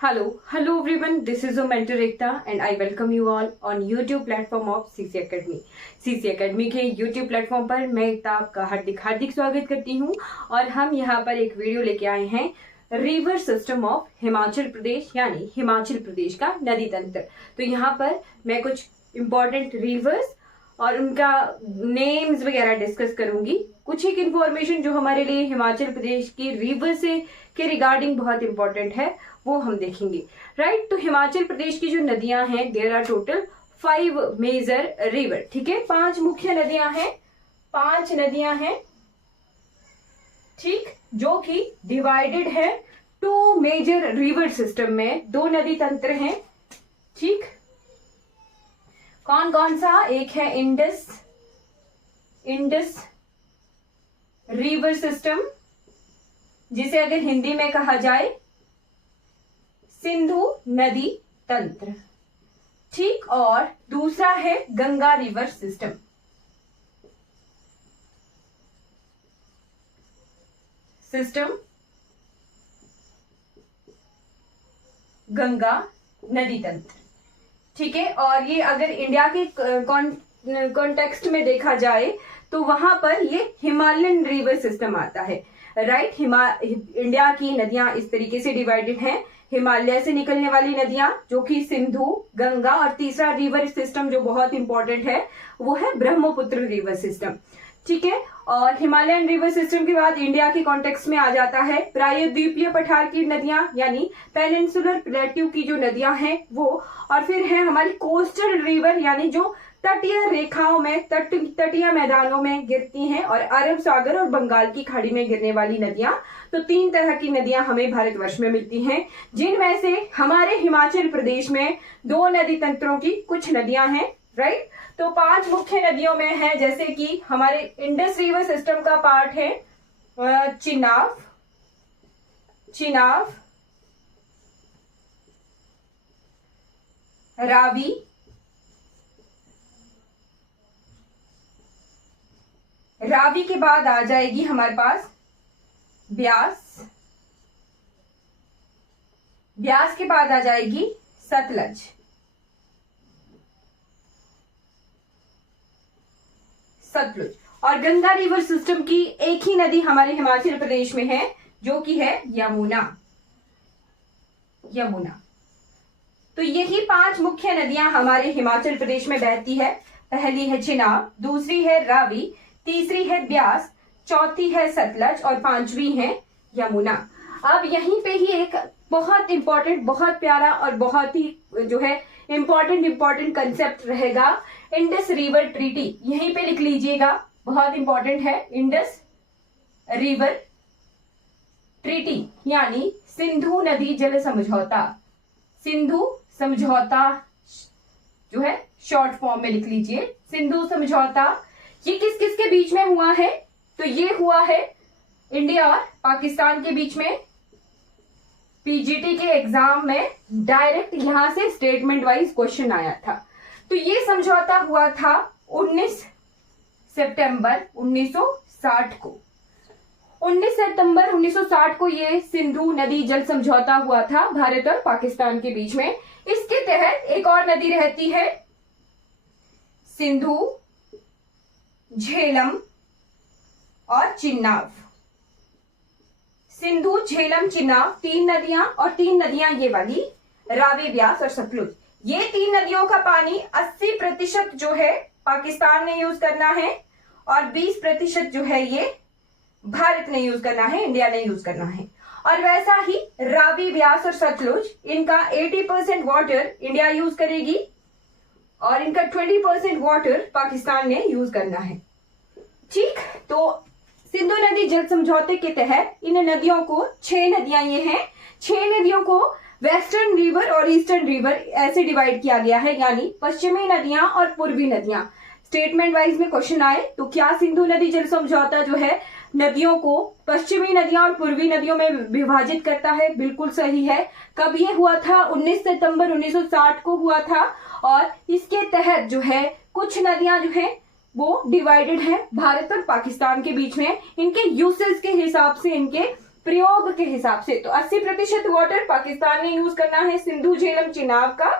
Hello everyone. This is your mentor Ekta and I welcome you all on YouTube platform of CC Academy. CC Academy के YouTube platform पर मैं एकता आपका हार्दिक स्वागत करती हूँ और हम यहाँ पर एक वीडियो लेके आए हैं रिवर सिस्टम ऑफ हिमाचल प्रदेश यानी हिमाचल प्रदेश का नदी तंत्र। तो यहाँ पर मैं कुछ इम्पोर्टेंट रिवर्स और उनका नेम्स वगैरह डिस्कस करूंगी। कुछ एक इन्फॉर्मेशन जो हमारे लिए हिमाचल प्रदेश की रिवर से के रिगार्डिंग बहुत इंपॉर्टेंट है वो हम देखेंगे। राइट, तो हिमाचल प्रदेश की जो नदियां हैं there are total 5 major river. ठीक है, 5 मुख्य नदियां हैं, 5 नदियां हैं, ठीक, जो कि डिवाइडेड है 2 मेजर रिवर सिस्टम में। 2 नदी तंत्र हैं। ठीक, कौन कौन सा? एक है इंडस रिवर सिस्टम, जिसे अगर हिंदी में कहा जाए सिंधु नदी तंत्र। ठीक, और दूसरा है गंगा रिवर सिस्टम। गंगा नदी तंत्र। ठीक है, और ये अगर इंडिया के कॉन्टेक्स्ट में देखा जाए तो वहां पर ये हिमालयन रिवर सिस्टम आता है। राइट, इंडिया की नदियां इस तरीके से डिवाइडेड हैं। हिमालय से निकलने वाली नदियां जो कि सिंधु, गंगा, और तीसरा रिवर सिस्टम जो बहुत इंपॉर्टेंट है वो है ब्रह्मपुत्र रिवर सिस्टम। ठीक है, और हिमालयन रिवर सिस्टम के बाद इंडिया के कॉन्टेक्स्ट में आ जाता है प्रायद्वीपीय पठार की नदियां यानी पेनिनसुलर प्लेट्यू की जो नदियां हैं वो, और फिर है हमारी कोस्टल रिवर यानी जो तटीय रेखाओं में तटीय मैदानों में गिरती हैं, और अरब सागर और बंगाल की खाड़ी में गिरने वाली नदियां। तो 3 तरह की नदियां हमें भारतवर्ष में मिलती हैं, जिनमें से हमारे हिमाचल प्रदेश में 2 नदी तंत्रों की कुछ नदियां हैं। राइट, तो 5 मुख्य नदियों में है, जैसे कि हमारे इंडस रिवर सिस्टम का पार्ट है चिनाब, रावी के बाद आ जाएगी हमारे पास ब्यास के बाद आ जाएगी सतलज, और गंगा रिवर सिस्टम की एक ही नदी हमारे हिमाचल प्रदेश में है जो कि है यमुना। तो यही 5 मुख्य नदियां हमारे हिमाचल प्रदेश में बहती है। पहली है चिनाब, दूसरी है रावी, तीसरी है ब्यास, चौथी है सतलज और 5वीं है यमुना। अब यहीं पे ही एक बहुत इंपॉर्टेंट, बहुत प्यारा और बहुत ही जो है इंपॉर्टेंट कंसेप्ट रहेगा, इंडस रिवर ट्रीटी। यहीं पे लिख लीजिएगा, बहुत इंपॉर्टेंट है। इंडस रिवर ट्रीटी यानी सिंधु नदी जल समझौता। सिंधु समझौता जो है शॉर्ट फॉर्म में लिख लीजिए, सिंधु समझौता। ये किस किस के बीच में हुआ है? तो ये हुआ है इंडिया और पाकिस्तान के बीच में। पीजीटी के एग्जाम में डायरेक्ट यहां से स्टेटमेंट वाइज क्वेश्चन आया था। तो ये समझौता हुआ था 19 सितंबर 1960 को। 19 सितंबर 1960 को ये सिंधु नदी जल समझौता हुआ था भारत और पाकिस्तान के बीच में। इसके तहत एक और नदी रहती है सिंधु, झेलम और चिनाब। सिंधु, झेलम, चिनाब 3 नदियां, और 3 नदियां ये वाली रावी, ब्यास और सतलुज। ये 3 नदियों का पानी 80% जो है पाकिस्तान ने यूज करना है और 20% जो है ये भारत ने यूज करना है, इंडिया ने यूज करना है। और वैसा ही रावी, ब्यास और सतलुज, इनका 80% वाटर इंडिया यूज करेगी और इनका 20% वाटर पाकिस्तान ने यूज करना है। ठीक, तो सिंधु नदी जल समझौते के तहत इन नदियों को 6 नदियां ये हैं, 6 नदियों को वेस्टर्न रिवर और ईस्टर्न रिवर ऐसे डिवाइड किया गया है, यानी पश्चिमी नदियां और पूर्वी नदियां। स्टेटमेंट वाइज में क्वेश्चन आए तो क्या सिंधु नदी जल समझौता जो है नदियों को पश्चिमी नदियां और पूर्वी नदियों में विभाजित करता है? बिल्कुल सही है। कब ये हुआ था? 19 सितंबर 1960 को हुआ था, और इसके तहत जो है कुछ नदियां जो है वो डिवाइडेड है भारत और पाकिस्तान के बीच में, इनके यूसेज के हिसाब से, इनके प्रयोग के हिसाब से तो 80% वाटर पाकिस्तान ने यूज करना है सिंधु झेलम चिनाब का,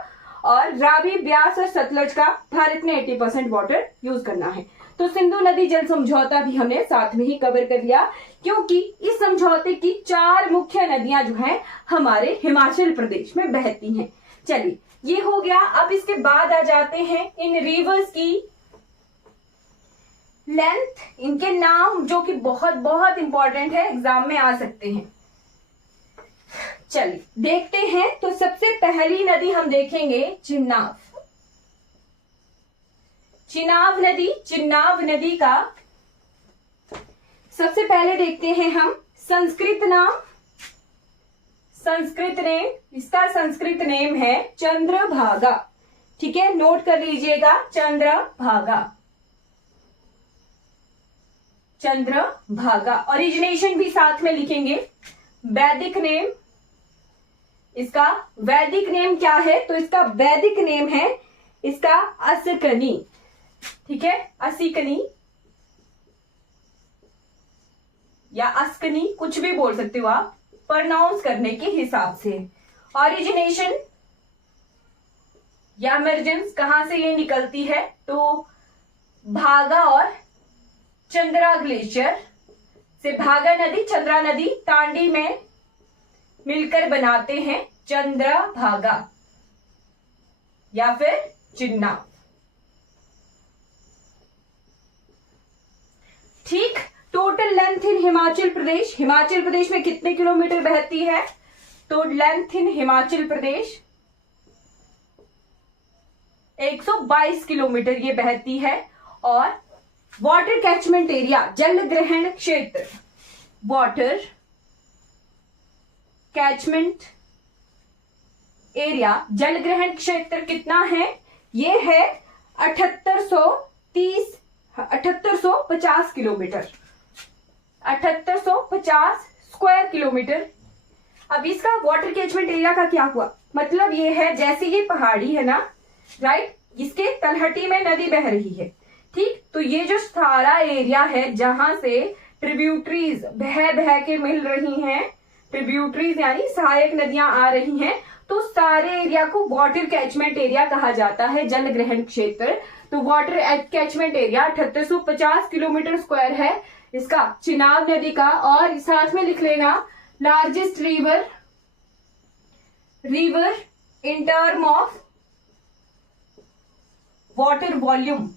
और रावी ब्यास और सतलज का भारत ने 80% वाटर यूज करना है। तो सिंधु नदी जल समझौता भी हमने साथ में ही कवर कर लिया, क्योंकि इस समझौते की 4 मुख्य नदियां जो है हमारे हिमाचल प्रदेश में बहती हैं। चलिए ये हो गया। अब इसके बाद आ जाते हैं इन रिवर्स की लेंथ, इनके नाम जो कि बहुत बहुत इंपॉर्टेंट है, एग्जाम में आ सकते हैं। चलिए देखते हैं। तो सबसे पहली नदी हम देखेंगे चिनाब। चिनाब नदी का सबसे पहले देखते हैं हम संस्कृत नाम। संस्कृत नेम, इसका संस्कृत नेम है चंद्रभागा। ठीक है, नोट कर लीजिएगा, चंद्रभागा। ओरिजिनेशन भी साथ में लिखेंगे। वैदिक नेम, इसका वैदिक नेम क्या है? तो इसका वैदिक नेम है इसका अस्कनी। ठीक है, असिकनी या अस्कनी, कुछ भी बोल सकते हो आप प्रोनाउंस करने के हिसाब से। ओरिजिनेशन या इमर्जेंस कहां से ये निकलती है? तो भागा और चंद्रा ग्लेशियर से भागा नदी चंद्रा नदी तांडी में मिलकर बनाते हैं चंद्रभागा या फिर चिनाब। ठीक। टोटल लेंथ इन हिमाचल प्रदेश में कितने किलोमीटर बहती है? तो length in Himachal Pradesh 122 kilometre ये बहती है। और वाटर कैचमेंट एरिया, जल ग्रहण क्षेत्र, वाटर कैचमेंट एरिया, जल ग्रहण क्षेत्र कितना है? ये है 7850 किलोमीटर, 7850 स्क्वायर किलोमीटर। अब इसका वाटर कैचमेंट एरिया का क्या हुआ? मतलब ये है जैसे ये पहाड़ी है ना, राइट, इसके तलहटी में नदी बह रही है। ठीक, तो ये जो सारा एरिया है जहां से ट्रिब्यूटरीज बह के मिल रही हैं, ट्रिब्यूटरीज यानी सहायक नदियां आ रही हैं, तो सारे एरिया को वाटर कैचमेंट एरिया कहा जाता है, जल ग्रहण क्षेत्र। तो water catchment area 7850 kilometre square है इसका चिनाब नदी का। और साथ में लिख लेना largest river in term of water volume,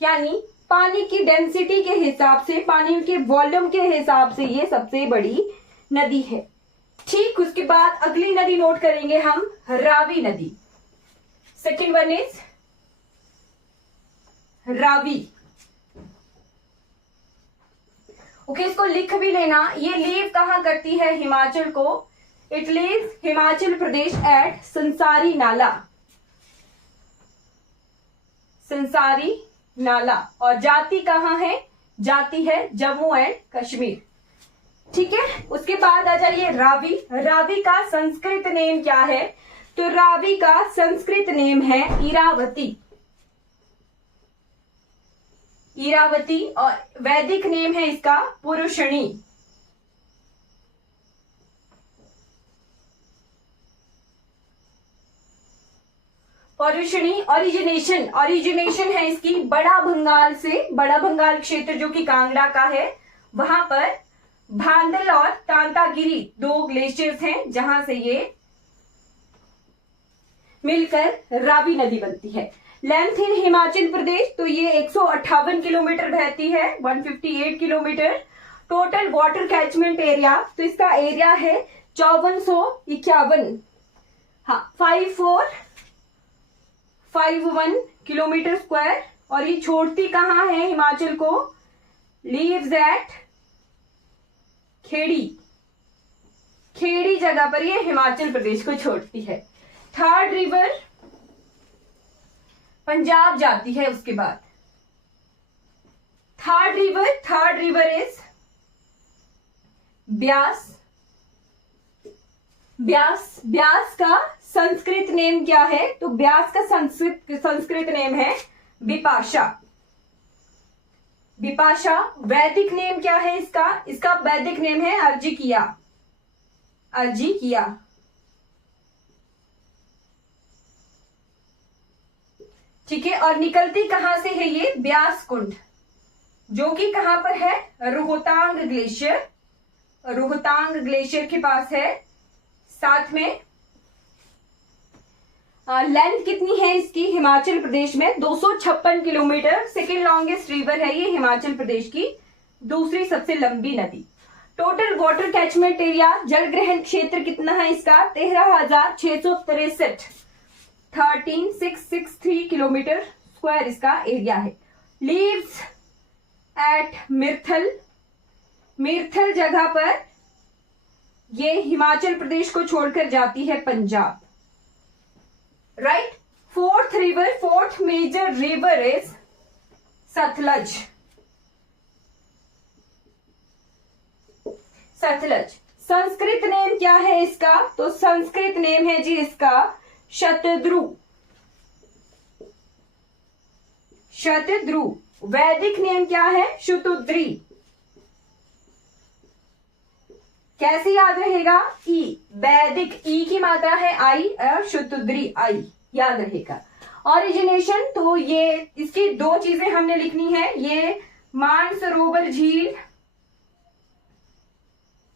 यानी पानी की डेंसिटी के हिसाब से, पानी के वॉल्यूम के हिसाब से ये सबसे बड़ी नदी है। ठीक, उसके बाद अगली नदी नोट करेंगे हम, रावी नदी। Second one is Ravi. Okay, इसको लिख भी लेना। ये लीव कहां करती है हिमाचल को? It leave Himachal Pradesh at Sansari Nala. और जाति कहां है? जाति है जम्मू एंड कश्मीर। ठीक है, उसके बाद आ जाइए रावी। रावी का संस्कृत नेम क्या है? तो रावी का संस्कृत नेम है इरावती और वैदिक नेम है इसका पुरुषणी। ओरिजिनेशन है इसकी बड़ा भंगाल से, बड़ा भंगाल क्षेत्र जो कि कांगड़ा का है, वहां पर भांदल और तांतागिरी 2 ग्लेशियर्स हैं जहां से ये मिलकर रावी नदी बनती है। लेंथ इन हिमाचल प्रदेश, तो ये 158 किलोमीटर बहती है, 158 kilometre. Total water catchment area, तो इसका एरिया है 5451, हाँ 5451 किलोमीटर स्क्वायर। और ये छोड़ती कहां है हिमाचल को? लीव्स एट खेड़ी जगह पर ये हिमाचल प्रदेश को छोड़ती है। थर्ड रिवर पंजाब जाती है। उसके बाद थर्ड रिवर इज ब्यास का संस्कृत नेम क्या है? तो ब्यास का संस्कृत नेम है बिपाशा। वैदिक नेम क्या है इसका? इसका वैदिक नेम है अर्जिकिया। अर्जिकिया। ठीक है, और निकलती कहां से है ये? ब्यास कुंड, जो कि कहां पर है? रोहतांग ग्लेशियर। रोहतांग ग्लेशियर के पास है। साथ में लेंथ कितनी है इसकी हिमाचल प्रदेश में? 256 किलोमीटर। सेकेंड लॉन्गेस्ट रिवर है ये हिमाचल प्रदेश की, दूसरी सबसे लंबी नदी। टोटल वाटर कैचमेंट एरिया, जल ग्रहण क्षेत्र कितना है इसका? 13,663, 13,663 किलोमीटर स्क्वायर इसका एरिया है। Leaves at Mirthal. मिर्थल जगह पर ये हिमाचल प्रदेश को छोड़कर जाती है Punjab. Right. Fourth river, fourth major river is Sutlej. Sutlej. Sanskrit name क्या है इसका? तो संस्कृत नेम है जी इसका शतद्रु। शतद्रु। वैदिक नेम क्या है? शुतुद्री। कैसे याद रहेगा? ई, वैदिक ई की मात्रा है आई और शुतुद्री आई, याद रहेगा। ओरिजिनेशन, तो ये इसकी दो चीजें हमने लिखनी है। ये मानसरोवर झील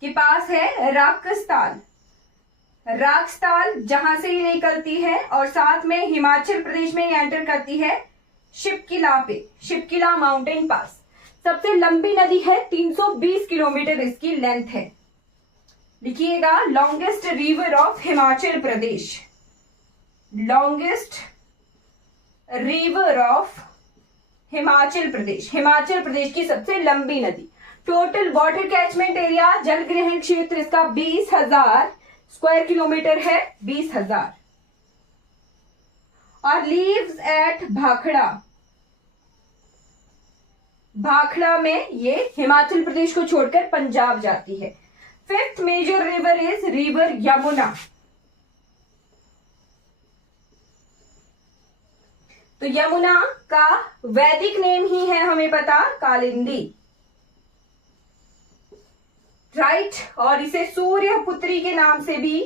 के पास है राक्षसताल। राक्षसताल जहां से ये निकलती है, और साथ में हिमाचल प्रदेश में ये एंटर करती है शिपकिला पे, शिपकिला माउंटेन पास। सबसे लंबी नदी है, 320 किलोमीटर इसकी लेंथ है। लिखिएगा, longest river of Himachal Pradesh. Longest river of Himachal Pradesh, Himachal Pradesh की सबसे लंबी नदी। टोटल वाटर कैचमेंट एरिया, जल ग्रहण क्षेत्र इसका 20,000 स्क्वायर किलोमीटर है, 20,000। और लीव्स एट भाखड़ा। भाखड़ा में ये हिमाचल प्रदेश को छोड़कर पंजाब जाती है। Fifth major river is river Yamuna. तो यमुना का वैदिक नेम ही है हमें पता, कालिंदी। राइट। और इसे सूर्यपुत्री के नाम से भी,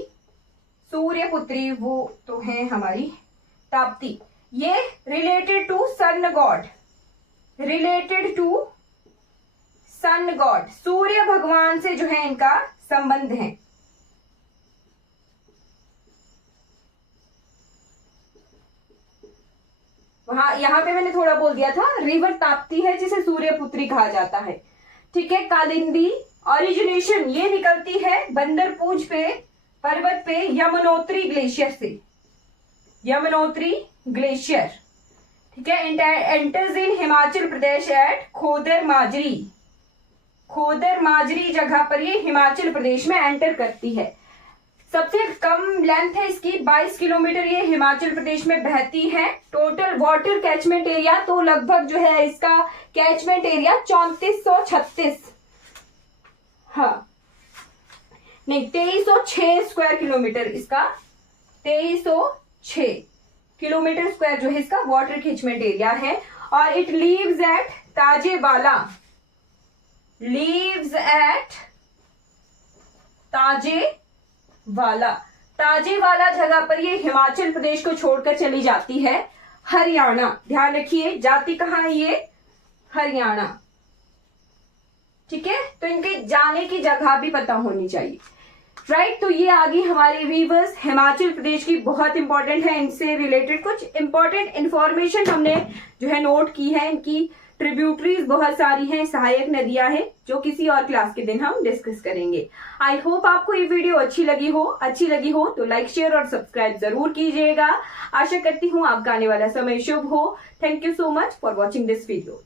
सूर्यपुत्री वो तो है हमारी ताप्ती। ये related to sun god, related to sun god, Surya भगवान से जो है इनका संबंध है। वहां यहां पे मैंने थोड़ा बोल दिया था, रिवर ताप्ती है जिसे सूर्यपुत्री कहा जाता है। ठीक है। कालिंदी ओरिजिनेशन, ये निकलती है बंदरपूंछ पे पर्वत पे यमुनोत्री ग्लेशियर से। यमुनोत्री ग्लेशियर। ठीक है। Enters in Himachal Pradesh at Khodar Majri. Khodar Majri जगह पर ये हिमाचल प्रदेश में एंटर करती है। सबसे कम लेंथ है इसकी 22 किलोमीटर, ये हिमाचल प्रदेश में बहती है। टोटल वाटर कैचमेंट एरिया तो लगभग जो है इसका कैचमेंट एरिया 3436, हाँ नहीं 2306 स्क्वायर किलोमीटर इसका, 2306 किलोमीटर स्क्वायर जो है इसका वाटर कैचमेंट एरिया है। और it leaves eight Tajewala, leaves eight Tajewala. Tajewala जगह पर ये हिमाचल प्रदेश को छोड़कर चली जाती है हरियाणा। ध्यान रखिए, जाती कहां है ये? हरियाणा। ठीक है। तो इनके जाने की जगह भी पता होनी चाहिए। राइट। तो ये आगे हमारे व्यूअर्स हिमाचल प्रदेश की बहुत इंपॉर्टेंट है, इनसे रिलेटेड कुछ इंपॉर्टेंट इंफॉर्मेशन हमने जो है नोट की है। इनकी ट्रिब्यूटरीज बहुत सारी हैं, सहायक नदियां हैं, जो किसी और क्लास के दिन हम डिस्कस करेंगे। आई होप आपको ये वीडियो अच्छी लगी हो तो लाइक शेयर और सब्सक्राइब जरूर कीजिएगा। आशा करती हूँ आपका आने वाला समय शुभ हो। Thank you so much for watching this video.